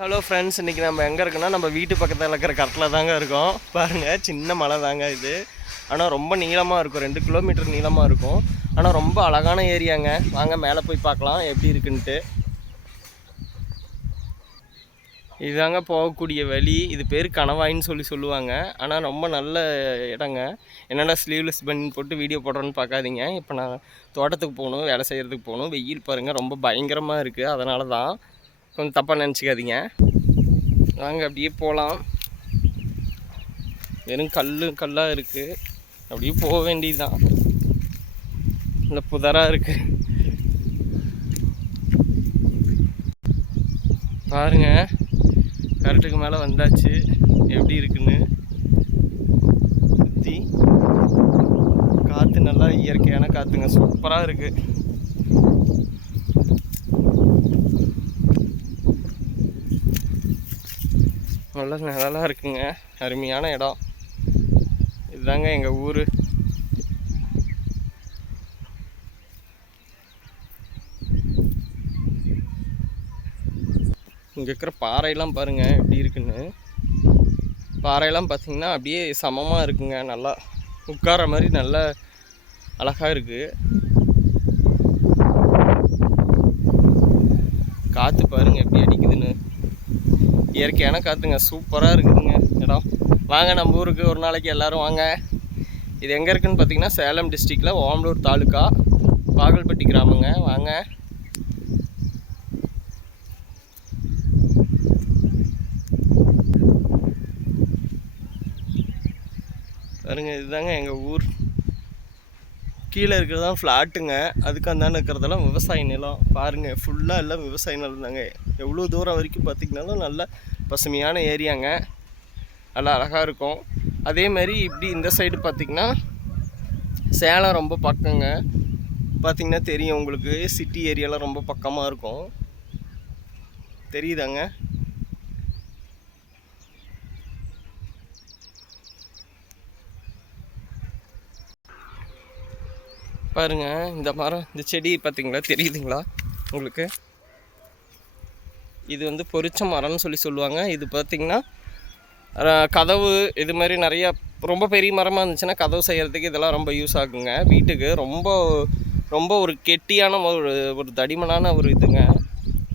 Hello friends இன்றைக்கி நம்ம எங்கே இருக்கோம்னா நம்ம வீட்டு பக்கத்தில் இருக்கிற கட்டில் தாங்க இருக்கோம். பாருங்கள் சின்ன மலை தாங்க இது. ஆனால் ரொம்ப நீளமாக இருக்கும். ரெண்டு கிலோமீட்டர் நீளமாக இருக்கும். ஆனால் ரொம்ப அழகான ஏரியாங்க. வாங்க மேலே போய் பார்க்கலாம். எப்படி இருக்குன்ட்டு. இதுதாங்க போகக்கூடிய வழி. இது பேர் கணவாயின்னு சொல்லி சொல்லுவாங்க. ஆனால் ரொம்ப நல்ல இடங்க. என்னடா ஸ்லீவ்லெஸ் பண்ணி போட்டு வீடியோ போடுறோன்னு பார்க்காதீங்க. இப்போ நான் தோட்டத்துக்கு போகணும் வேலை செய்கிறதுக்கு போகணும். வெயில் பாருங்கள் ரொம்ப பயங்கரமாக இருக்குது அதனால தான் கொஞ்சம் தப்பாக நினச்சிக்காதீங்க. நாங்கள் அப்படியே போகலாம் வெறும் கல் கல்லாக இருக்குது அப்படியே போக வேண்டியதுதான். இந்த புதராக இருக்குது பாருங்கள் கரட்டுக்கு மேலே வந்தாச்சு. எப்படி இருக்குன்னு. சுற்றி காற்று நல்லா இயற்கையான காற்றுங்க சூப்பராக இருக்குது நல்ல நிழலாக இருக்குங்க. அருமையான இடம். இதுதாங்க எங்கள் ஊர். இங்கே இருக்கிற பாறையெல்லாம் பாருங்கள் எப்படி இருக்குன்னு. பாறையெல்லாம் பார்த்திங்கன்னா அப்படியே சமமாக இருக்குங்க நல்லா உட்கார மாதிரி நல்ல அழகாக இருக்குது காற்று பாருங்க எப்படி அடிக்குதுன்னு. இயற்கையான காற்றுங்க சூப்பராக இருக்குதுங்க. இடம் வாங்க நம்ம ஊருக்கு ஒரு நாளைக்கு எல்லோரும் வாங்க. இது எங்கே இருக்குதுன்னு பார்த்தீங்கன்னா சேலம் டிஸ்ட்ரிக்டில் ஓமலூர் தாலுக்கா பாகல்பட்டி கிராமங்க. வாங்க. பாருங்க இதுதாங்க எங்கள் ஊர். கீழே இருக்கிறதா ஃப்ளாட்டுங்க அதுக்கு அந்தாண்ட இருக்கிறதெல்லாம் விவசாய நிலம். பாருங்கள் ஃபுல்லாக எல்லாம் விவசாய நிலம் தாங்க. எவ்வளோ தூரம் வரைக்கும் பார்த்திங்கனாலும் நல்ல பசுமையான ஏரியாங்க. நல்லா அழகாக இருக்கும். அதே மாதிரி இப்படி இந்த சைடு பார்த்திங்கன்னா சேலம் ரொம்ப பக்கங்க. பார்த்திங்கன்னா தெரியும் உங்களுக்கு. சிட்டி ஏரியாலாம் ரொம்ப பக்கமாக இருக்கும். தெரியுதாங்க? பாருங்க இந்த மரம் இந்த செடி பார்த்தீங்களா தெரியுதுங்களா? உங்களுக்கு? இது வந்து பொறிச்ச மரம்னு சொல்லி சொல்லுவாங்க. இது பார்த்தீங்கன்னா கதவு இது மாதிரி நிறையா ரொம்ப பெரிய மரமாக இருந்துச்சுன்னா கதவு செய்கிறதுக்கு இதெல்லாம் ரொம்ப யூஸ் ஆகுங்க. வீட்டுக்கு ரொம்ப ரொம்ப ஒரு கெட்டியான ஒரு ஒரு தடிமனான ஒரு இதுங்க.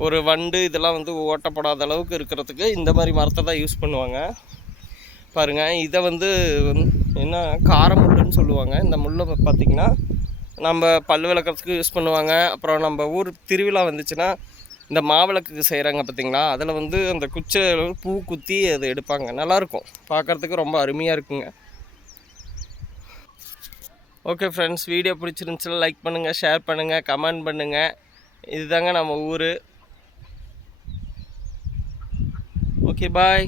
ஒரு வண்டு இதெல்லாம் வந்து ஓட்டப்படாத அளவுக்கு இருக்கிறதுக்கு இந்த மாதிரி மரத்தை தான் யூஸ் பண்ணுவாங்க. பாருங்கள் இதை வந்து வந்து என்ன காரமுள்ளுன்னு சொல்லுவாங்க. இந்த முள்ளை பார்த்திங்கன்னா நம்ம பல் விளக்கிறதுக்கு யூஸ் பண்ணுவாங்க. அப்புறம் நம்ம ஊர் திருவிழா வந்துச்சுன்னா இந்த மாவிளக்குக்கு செய்கிறாங்க பார்த்திங்களா அதில் வந்து அந்த குச்சை பூ குத்தி அதை எடுப்பாங்க. நல்லாயிருக்கும் பார்க்குறதுக்கு ரொம்ப அருமையாக இருக்குங்க. ஓகே ஃப்ரெண்ட்ஸ் வீடியோ பிடிச்சிருந்துச்சுன்னா லைக் பண்ணுங்கள் ஷேர் பண்ணுங்கள் கமெண்ட் பண்ணுங்கள் இதுதாங்க நம்ம ஊர். Okay bye